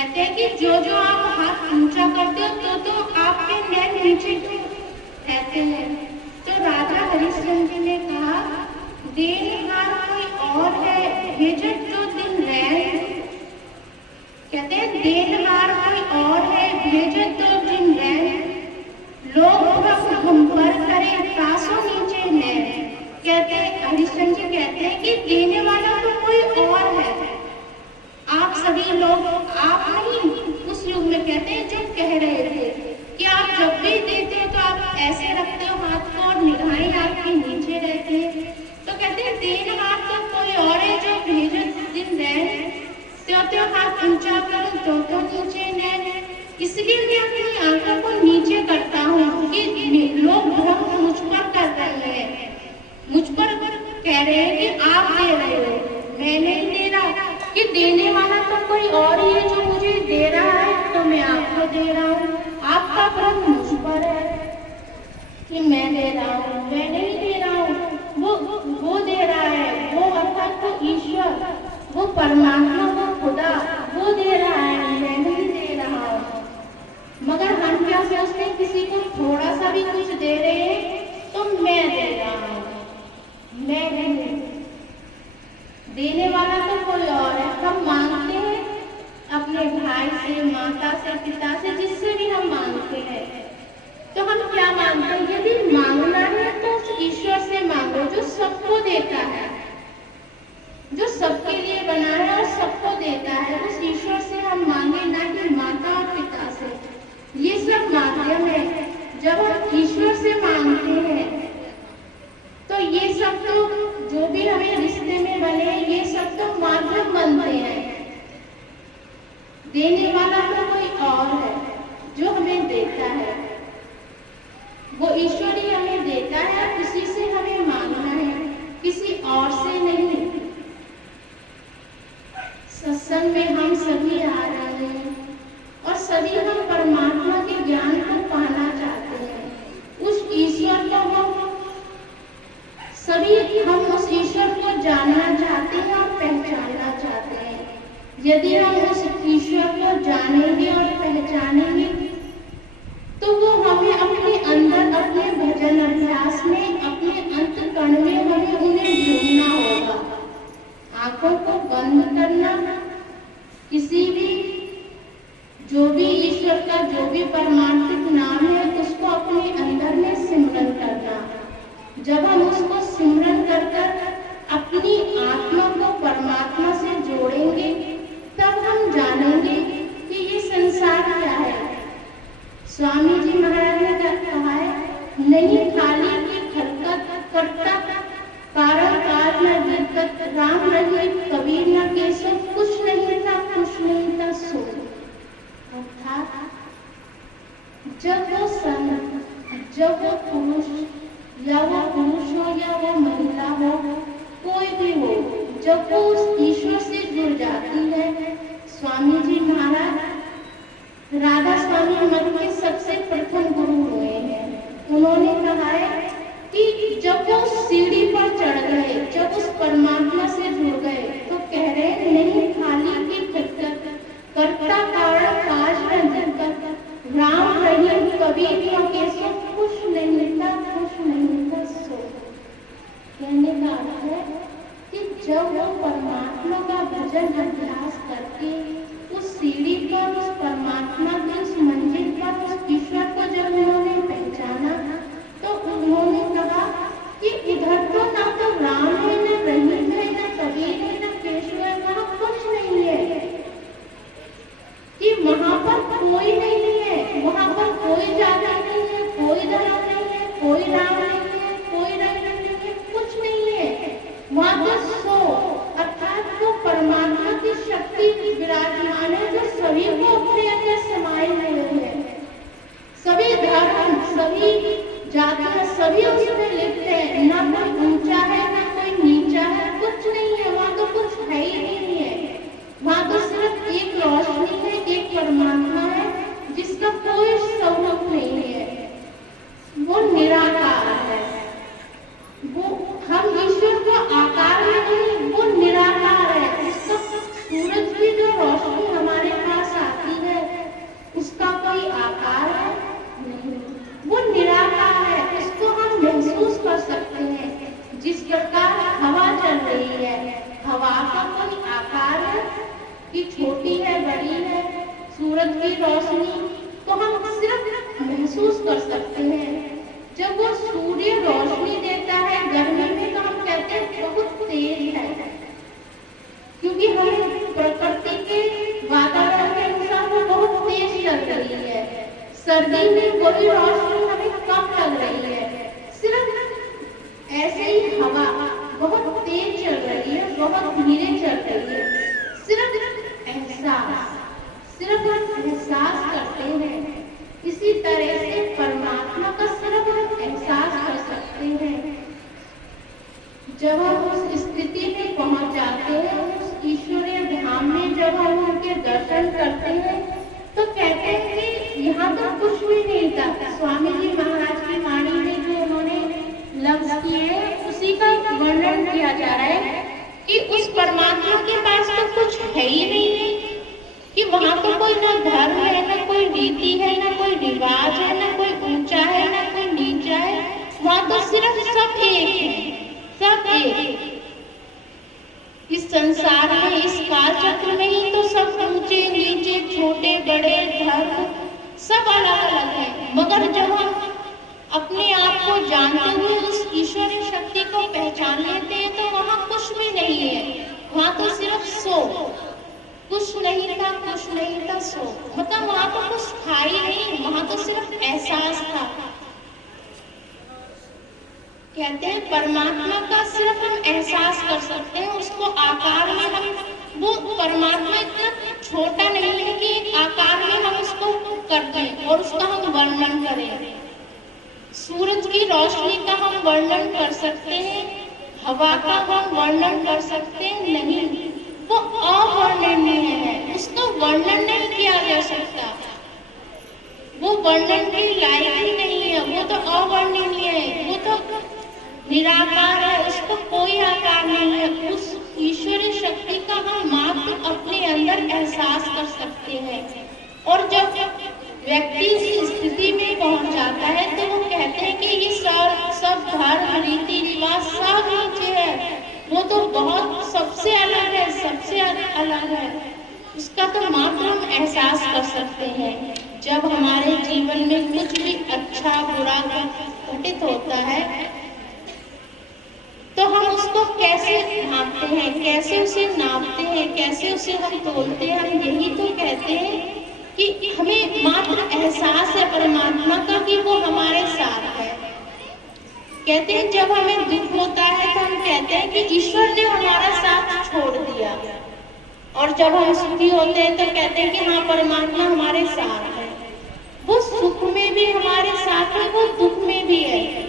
कहते हैं कि जो जो आप हाथ ऊंचा करते हो तो आपके नैन नीचे रहते हैं। तो राजा हरिश्चंद्र ने कहा, देनहार कोई और है, भेजत जो दिन रैन। कहते हैं देनहार कोई और है, भेजत जो दिन रैन। लोग हम पर करे, कासों नीचे नैन। कहते हैं हरिश्चंद्र जी कहते हैं कि देने वाला तो कोई और है, आप सभी लोग आप नहीं। उस युग में कहते हैं जो कह रहे थे कि आप जब भी देते हो तो आप ऐसे रखते हो हाथ को और निगाहें आपके नीचे रहते हैं। तो कहते हैं देनहार तो कोई और है, जो भेजत दिन रैन। त्यो हाथ ऊंचा करूं तो नीचे नैन। इसलिए मैं अपनी आंखों को नीचे करता हूँ कि लोग भ्रम मुझ पर कर रहे हैं, मुझ पर कह रहे हैं कि आप दे रहे हो, मैं नहीं दे रहा। कि देने वाला तो कोई और ही है, जो मुझे दे रहा है तो मैं आपको दे रहा हूँ। आपका भ्रम मुझ पर है कि मैं दे रहा हूँ, मैं नहीं दे रहा हूँ, वो दे रहा है। वो अर्थात वो ईश्वर, वो परमात्मा, वो खुदा, वो दे रहा है, मैं नहीं दे रहा हूँ। मगर हम क्या सोचते हैं, किसी को थोड़ा सा भी कुछ दे रहे हैं तो मैं दे रहा हूँ, मैं नहीं। देने वाला तो कोई और है। हम मांगते हैं अपने भाई से, माता से, पिता से, जिससे भी हम मांगते हैं, तो हम क्या मांगते हैं? यदि मांगना है तो उस ईश्वर से मांगो जो सबको देता है, जो सबके लिए बना है और सबको देता है। उस ईश्वर से हम मांगे, ना कि माता और पिता से। ये सब माध्यम है। जब हम ईश्वर से मांगते हैं तो ये सब तो जो भी हमें रिश्ते में बने, ये सब तो माध्यम बनते हैं। देने वाला तो कोई और है जो हमें देता है, वो ईश्वर ही हमें देता है। किसी से हमें मांगना है, किसी और से नहीं। सत्संग में हम सभी आ रहे हैं और सभी हम परमात्मा के ज्ञान को पाना चाहते हैं। उस ईश्वर को सभी हम उस ईश्वर को जानना चाहते हैं और पहचानना चाहते हैं। यदि हम उस ईश्वर को जानेंगे और पहचानेंगे तो वो हमें अपने अंदर, अपने भजन अभ्यास में, अपने अंतःकरण में हमें उन्हें ढूंढना होगा। आंखों को बंद करना, किसी भी जो भी ईश्वर का जो भी परमार्थिक नाम है उसको अपने अंदर में सिमरन करना। जब हम उसको सिमरन कर अपनी आत्मा को परमात्मा से जोड़ेंगे, तब हम जानेंगे कि ये संसार क्या है। स्वामी जी महाराज ने कहा है, नहीं खाली की खलकत करता, कारण काज न दिक्कत, राम रहे कबीर न केशव, कुछ नहीं था, कुछ नहीं था सो। जब वो जब वो पुरुष, या वो पुरुष हो या वो महिला हो, कोई भी हो, जब वो उस ईश्वर से जुड़ जाती है। स्वामी जी महाराज राधा स्वामी मठ के सबसे प्रथम गुरु हुए हैं। उन्होंने कहा है कि जब वो सीढ़ी पर चढ़ गए, जब उस परमात्मा से जुड़ गए, तो कह रहे हैं नहीं खाली की खिदमत, कर्ता कारण काज न दिक्कत, राम रहीम कबीर न केशव, कुछ नहीं था, कुछ नहीं था सो। कहने का अर्थ है कि जब वो परमात्मा का भजन अभ्यास करके उस सीढ़ी पर, उस परमात्मा की उस मंजिल पर, उस ईश्वर को जब उन्होंने पहचाना, तो उन्होंने कहा कि इधर तो ना तो राम है, न रहीम है, न कबीर है, न केशव है, वहाँ कुछ नहीं है। कि वहाँ पर कोई नहीं है, वहाँ पर कोई जाता नहीं सूरज की रोशनी को हम सिर्फ महसूस कर सकते हैं। जब वो सूर्य रोशनी देता है गर्मी में तो हम कहते हैं बहुत तेज है, क्योंकि हमें प्रकृति के वातावरण के अनुसार वो बहुत तेज लग रही है। सर्दी में वही रोशनी हमें कम लग रही है। सिर्फ ऐसे ही हवा बहुत तेज चल रही है, बहुत धीरे चल रही है। सिर्फ हम एहसास करते हैं। इसी तरह से परमात्मा का सिर्फ हम एहसास कर सकते हैं। जब हम उस स्थिति में पहुंच जाते हैं, उस ईश्वरीय धाम में जब हम उनके दर्शन करते हैं तो कहते हैं कि यहाँ तो कुछ भी नहीं था। स्वामी जी महाराज की वाणी में जो उन्होंने लफ्ज किए उसी का वर्णन किया जा रहा है कि उस परमात्मा के पास तो कुछ है ही नहीं है, कि वहां तो कोई ना धर्म है, ना कोई रीति है, ना कोई रिवाज है, ना कोई ऊंचा है, ना कोई नीचा है। वहां तो सिर्फ सब एक है, सब एक। इस संसार में, इस काल चक्र में ही तो सब ऊंचे नीचे, छोटे बड़े, धर्म सब अलग अलग है। मगर जब हम अपने आप को जानते हुए उस ईश्वरीय शक्ति को पहचान लेते हैं तो वहां कुछ भी नहीं है। वहां तो सिर्फ सो, कुछ नहीं था, कुछ नहीं था, सो। मतलब वहां तो कुछ था ही नहीं, वहां तो सिर्फ एहसास था। कहते हैं परमात्मा का सिर्फ हम एहसास कर सकते हैं, उसको आकार में हम, वो परमात्मा इतना छोटा नहीं है कि एक आकार में हम उसको कर दें और उसका हम वर्णन करें। सूरज की रोशनी का हम वर्णन कर सकते हैं, हवा का हम वर्णन कर सकते हैं, नहीं, वो अवर्णनीय है, उसका वर्णन नहीं किया जा सकता। वो वर्णन के लायक ही नहीं है, वो तो अवर्णनीय है, वो तो निराकार है, उसको कोई आकार नहीं है। उस ईश्वरीय शक्ति का हम मात्र अपने अंदर एहसास कर सकते हैं। और जब व्यक्ति इस स्थिति में पहुंच जाता है तो वो कहते हैं कि ये सब धर्म रीति रिवाज सब नीचे है, वो तो बहुत सबसे अलग है, सबसे अलग है। उसका तो मात्र हम एहसास कर सकते हैं। जब हमारे जीवन में कुछ भी अच्छा बुरा घटित होता है तो हम उसको कैसे नापते हैं, कैसे उसे नापते हैं, कैसे उसे हम तोलते हैं। हम यही तो कहते हैं कि हमें मात्र एहसास है परमात्मा का कि वो हमारे साथ है। कहते हैं जब हमें दुख होता है तो हम कहते हैं कि ईश्वर ने हमारा साथ छोड़ दिया, और जब हम सुखी होते हैं तो कहते हैं कि हाँ परमात्मा हमारे साथ है। वो सुख में भी हमारे साथ है, वो दुख में भी है,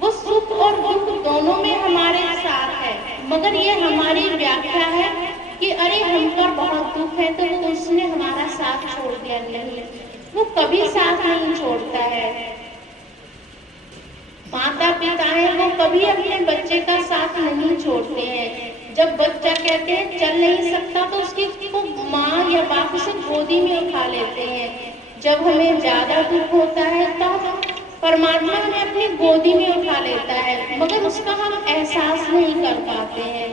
वो सुख और दुख दोनों में हमारे साथ है। मगर ये हमारी व्याख्या है कि अरे हम पर बहुत दुख है तो वो उसने हमारा साथ छोड़ दिया। नहीं, वो कभी साथ नहीं छोड़ता है। माता पिता है वो कभी अपने बच्चे का साथ नहीं छोड़ते हैं। जब बच्चा कहते हैं चल नहीं सकता तो उसकी माँ या बाप उसे गोदी में उठा लेते हैं। जब हमें ज्यादा दुख होता है तो परमात्मा हमें अपनी गोदी में उठा लेता है, मगर उसका हम एहसास नहीं कर पाते हैं।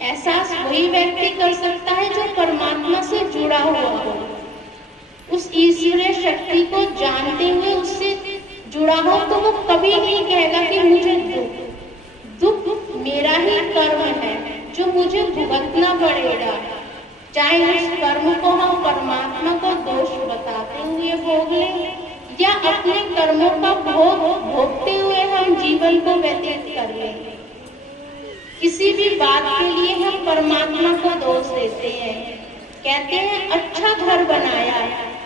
एहसास वही व्यक्ति कर सकता है जो परमात्मा से जुड़ा हुआ हो, उस ईश्वरीय शक्ति को जानते हुए उससे जुड़ा हो। तो वो कभी नहीं कहेगा कि मुझे दुख मेरा ही कर्म है जो मुझे भुगतना पड़ेगा। चाहे उस कर्म को हम परमात्मा को दोष बताते हुए भोग लें या अपने कर्मों का भोग भोगते हुए हम जीवन को व्यतीत कर लें। किसी भी बात के लिए हम परमात्मा को दोष देते हैं। कहते हैं अच्छा घर बनाया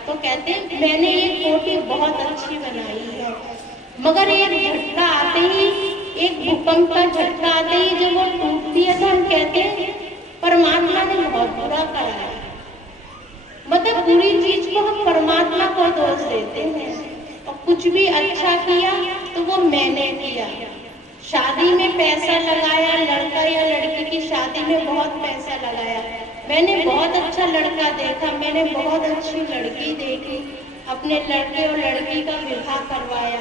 तो कहते हैं मैंने ये कोठी बहुत अच्छी बनाई है, मगर एक झटका आते ही, एक भूकंप का झटका आते ही जब वो टूटती है तो हम कहते हैं परमात्मा ने बहुत बुरा कराया। मतलब बुरी चीज को हम परमात्मा को दोष देते हैं, और कुछ भी अच्छा किया तो वो मैंने किया। शादी में पैसा लगाया, लड़का या लड़की की शादी में बहुत पैसा लगाया, मैंने बहुत अच्छा लड़का देखा, मैंने बहुत अच्छी लड़की देखी, अपने लड़के और लड़की का विवाह करवाया।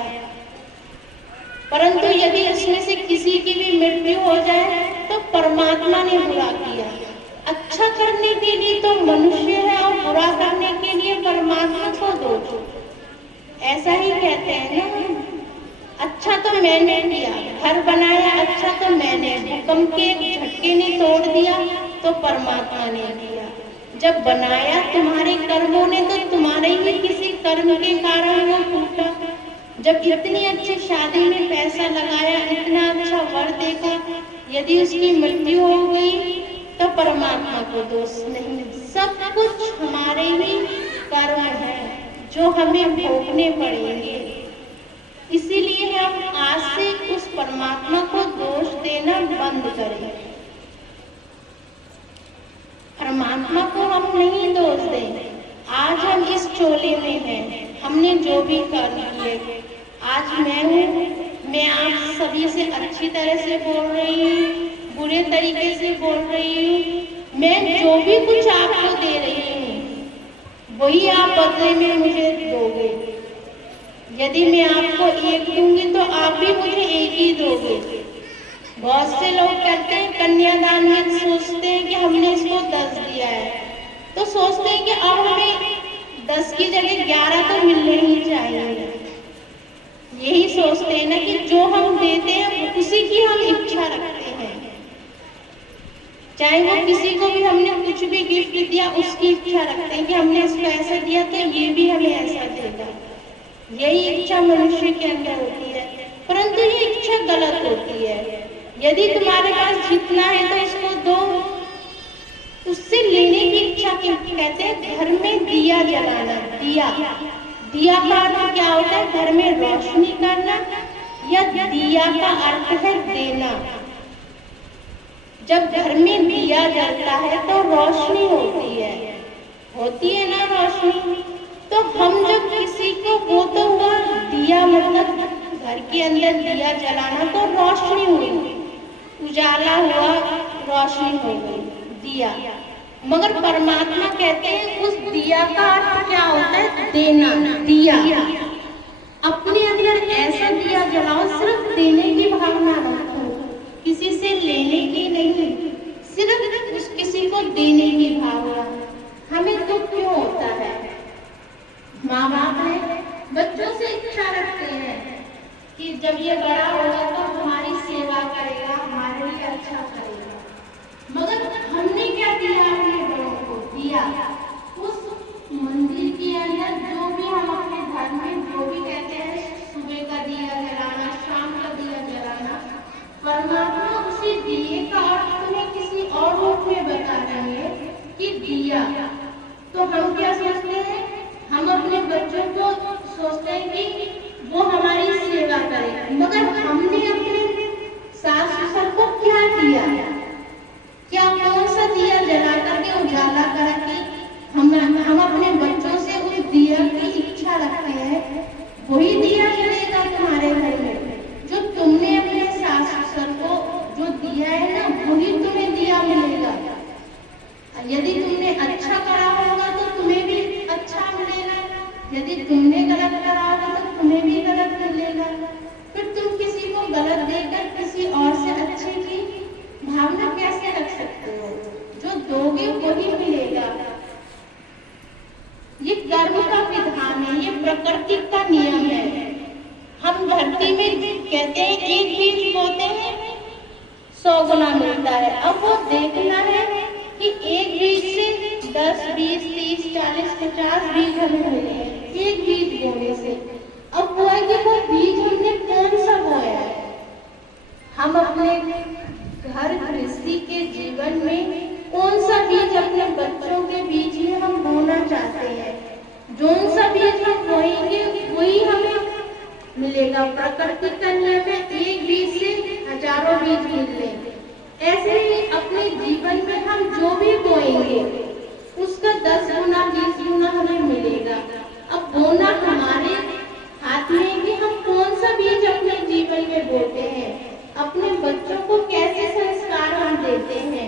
परंतु यदि इसमें से किसी की भी मृत्यु हो जाए तो परमात्मा ने बुरा किया। अच्छा अच्छा करने के लिए तो मनुष्य है और बुरा करने के लिए परमात्मा को दोष। ऐसा ही कहते हैं ना, अच्छा तो मैंने किया, घर बनाया अच्छा तो मैंने, भूकंप के झटके ने तोड़ दिया तो परमात्मा ने किया। जब बनाया तुम्हारे कर्मों ने तो तुम्हारे ही किसी कर्म के कारण वो टूटा। जब इतनी अच्छी शादी में पैसा लगाया, इतना अच्छा वर देखा, यदि उसकी मृत्यु हो गई तो परमात्मा को दोष नहीं। सब कुछ हमारे ही कर्म है जो हमें भोगने पड़ेंगे। इसीलिए हम आज से उस परमात्मा को दोष देना बंद करें। परमात्मा को हम नहीं दोष दें। आज हम इस चोले में हैं, हमने जो भी कर्म किए, आज मैं हूँ, मैं आप सभी से अच्छी तरह से बोल रही हूँ, बुरे तरीके से बोल रही हूँ, मैं जो भी कुछ आपको दे रही हूँ वही आप बदले में मुझे दोगे। यदि मैं आपको एक दूंगी तो आप भी मुझे एक ही दोगे। बहुत से लोग कहते हैं कन्यादान में सोचते हैं कि हमने इसको 10 दिया है, तो सोचते हैं कि अब हमें 10 की जगह 11 तो मिलने ही चाहिए। यही सोचते हैं ना कि जो हम देते हैं उसी की हम इच्छा रखते हैं। चाहे वो किसी को भी हमने कुछ भी गिफ्ट दिया, उसकी इच्छा रखते हैं कि हमने इसको ऐसा दिया तो ये भी हमें ऐसा देगा। यही इच्छा मनुष्य के अंदर होती है, परंतु ये इच्छा गलत होती है। यदि तुम्हारे पास जितना है तो इसको दो, उससे लेने की इच्छा क्यों? कहते हैं घर में दिया जलाना। दिया का अर्थ क्या होता है? घर में रोशनी करना, या दिया का अर्थ है देना। जब घर में दिया जलता है तो रोशनी होती है ना रोशनी। तो हम जब किसी को, वो तो हुआ दिया, मतलब घर के अंदर दिया जलाना तो रोशनी हुई, उजाला हुआ, रोशनी हो गई दिया। मगर परमात्मा कहते हैं उस दिया का अर्थ क्या होता है? देना। दिया अपने अंदर ऐसा दिया जलाओ, सिर्फ देने की भावना रखो, किसी से लेने की नहीं, सिर्फ उस किसी को देने की भावना। हमें दुख क्यों होता है? माँ बाप है, बच्चों से इच्छा रखते हैं कि जब ये बड़ा होगा तो हमारी सेवा करेगा, हमारे लिए अच्छा करेगा। मगर हमने क्या दिया अपने बड़ों को? दिया। उस मंदिर के अंदर जो भी हम अपने घर में जो भी कहते हैं, सुबह का दिया जलाना, शाम का दिया जलाना, परमात्मा उसी दिए का अर्थ तुम्हें किसी और रूप में बता रहे हैं कि दिया। तो हम क्या सोचते हैं? हम अपने बच्चों को सोचते हैं कि वो हमारी सेवा करे, मगर हमने अपने सास ससुर को क्या दिया? क्या कौन सा दिया जला करके उजाला करके हम अपने बच्चों से उस दिया की इच्छा रखते हैं? वही दिया जलेगा तुम्हारे घर में जो तुमने अपने सास ससुर को जो दिया है ना, वही तुम्हें दिया मिलेगा। यदि तुमने अच्छा करा होगा तो तुम्हें भी अच्छा मिलेगा, यदि तुमने गलत करा होगा तो तुम्हें भी गलत मिलेगा। फिर तुम किसी को गलत देकर किसी और से अच्छे की भावना कैसे रख सकते हो? जो दोगे वही मिलेगा। ये कर्म का विधान है, ये प्रकृति का नियम है। हम धरती में कहते हैं एक बीज बोते हैं 100 गुना मिलता है। अब वो देखना है कि एक बीज से 10, 20, 30, 40, 50 बीज हमें मिले हैं एक बीज बोने से। अब वो है कि वो बीज हमने कौन सा बोया है। हम अपने घर गृहस्थी के जीवन में कौन सा बीज अपने बच्चों के बीच में हम बोना चाहते हैं? जो सा बीज हम बोएंगे वही हमें मिलेगा। प्रकृति का नियम है, एक बीज से हजारों बीज मिलते। ऐसे ही अपने जीवन में हम जो भी बोएंगे उसका 10 गुना 20 गुना हमें मिलेगा। अब बोना हमारे हाथ में है कि हम कौन सा बीज अपने जीवन में बोते हैं, अपने बच्चों को कैसे संस्कार हम देते हैं।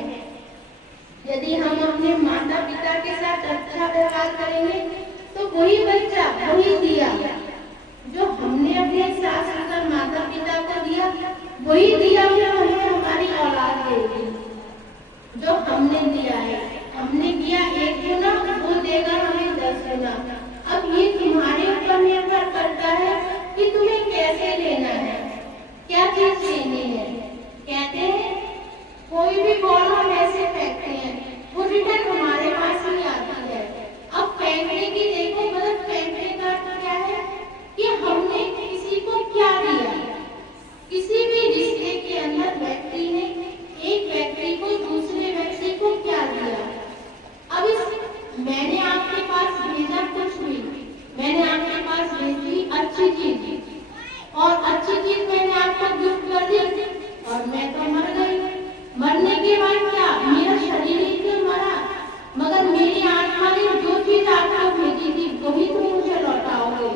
यदि हम अपने माता पिता के साथ अच्छा व्यवहार करेंगे तो वही बच्चा, वही दिया जो हमने अपने सास ससुर माता पिता को दिया, वही दिया जो हमें हमारी औलाद देगी, जो हमने दिया है। लेना। अब ये तुम्हारे ऊपर निर्भर करता है कि तुम्हें कैसे लेना है, क्या चीज लेनी है। कहते हैं कोई भी बॉल हम ऐसे फेंकते हैं, वो रिटर्न हमारे पास ही आती है। अब फेंकने की देखो, मतलब फेंकने का क्या है कि हमने किसी को क्या दिया। किसी भी रिश्ते के अंदर व्यक्ति ने एक व्यक्ति को दूसरे व्यक्ति को क्या दिया। अब इस मैंने आपके पास भेजा कुछ भी, मैंने आपके पास भेजी अच्छी चीज, और अच्छी चीज मैंने आपको गिफ्ट कर दी और मैं तो मर गई। मरने के बाद क्या, मेरा शरीर ही क्यों मरा, मगर मेरी आत्मा ने जो चीज आपको भेजी थी वही तुम मुझे लौटाओगे।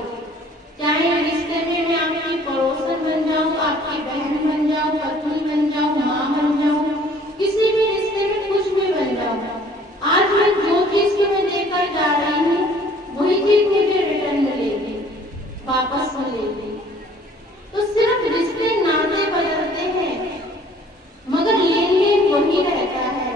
चाहे रिश्ते में मैं आपकी पड़ोसन बन जाऊं, आपकी बहन बन जाऊं, पत्नी बन जाऊं, माँ बन जाऊं, किसी भी रिश्ते में कुछ भी बन जाऊं, आज मैं जो चीज तुम्हें देकर जा रही हूँ वही चीज मुझे रिटर्न मिलेगी, वापस मिलेगी। तो सिर्फ रिश्ते नाते बदलते हैं मगर लेन देन वही रहता है।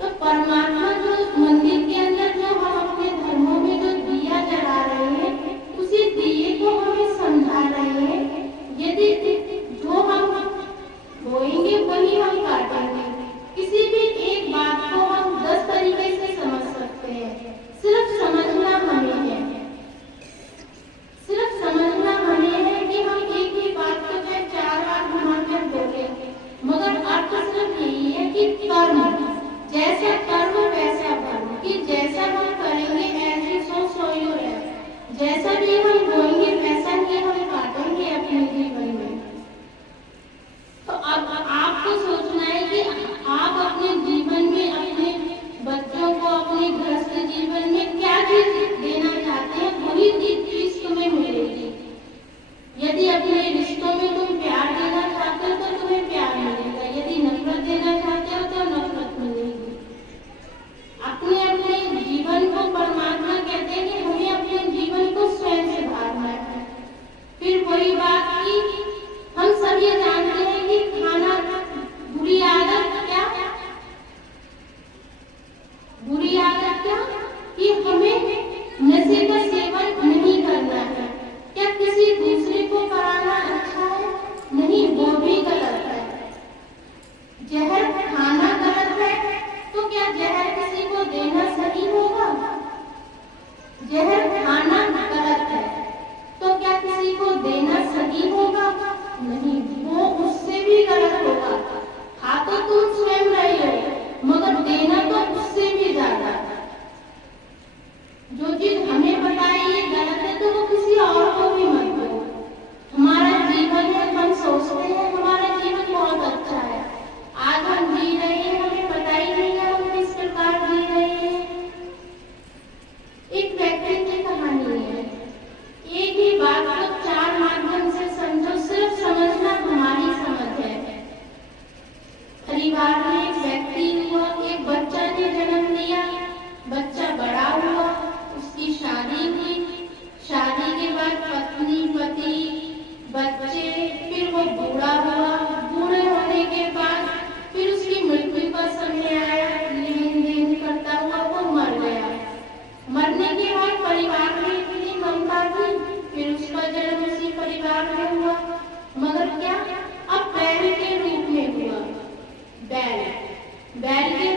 तो परमात्मा जो मंदिर के अंदर जो हम अपने धर्मों में जो दिया जला रहे हैं, उसी दिए को हमें समझा रहे हैं। यदि जो हम बोएंगे वही हम काटेंगे। किसी भी एक बात को हम 10 तरीके से समझ सकते हैं, सिर्फ समझना हमें है। सिर्फ समझना हमें है कि हम एक ही बात को चाहे 4 बार घुमाकर बोले, मगर अर्थ सिर्फ यही है कि कर्म, जैसा कर्म वैसा फल, कि जैसा हम करेंगे ऐसी सोच सोई हो है, जैसा भी हम बोएंगे वैसा ही हम काटेंगे अपने जीवन में। तो अब आपको सोचना है कि आप अपने जीवन में अपने बच्चों को अपने गृहस्थ जीवन में क्या चीज देना चाहते हैं, वही चीज तुम्हें मिलेगी। यदि अपने रिश्तों में तुम प्यार देना चाहते हो तो तुम्हें प्यार मिलेगा, यदि नफरत देना चाहते हो तो नफरत मिलेगी। अपने अपने जीवन को परमात्मा कहते हैं कि हमें अपने जीवन को स्वयं से भागना है। फिर वही बात की हम सब ये जानते हैं कि खाना बुरी आदत क्या, बुरी आदत क्या कि हमें नशे का सेवन नहीं करना है। क्या किसी दूसरे को कराना अच्छा है? नहीं, वो भी गलत है। जहर खाना गलत है तो क्या जहर किसी को देना सही होगा? जहर खाना गलत है तो क्या किसी को देना सही होगा? नहीं, वो उससे भी गलत होगा। खा तो तुम स्वयं रहे हो मगर देना तो उससे भी ज्यादा। जो चीज हमें पता है ये गलत है तो वो किसी और को भी मत दो। हमारा जीवन है, हम सोचते हैं हमारा जीवन बहुत अच्छा है, आज हम जी रहे हैं, हमें पता ही नहीं है हम किस प्रकार जी रहे हैं। एक व्यक्ति की कहानी है, एक ही बात को 4 माध्यम से समझो, सिर्फ समझना हमारी समझ है। परिवार में एक व्यक्ति हुआ, एक बच्चा ने जन्म लिया, बच्चा बड़ा हुआ, उसकी शादी हुई, शादी के बाद पत्नी पति बच्चे, फिर वो बूढ़ा हुआ, बूढ़े होने के बाद फिर उसकी मृत्यु का समय आया, लेन देन करता हुआ वो मर गया। मरने के बाद परिवार में इतनी ममता थी, फिर उसका जन्म उसी परिवार में हुआ, मगर क्या अब बैल के रूप में हुआ। बैल के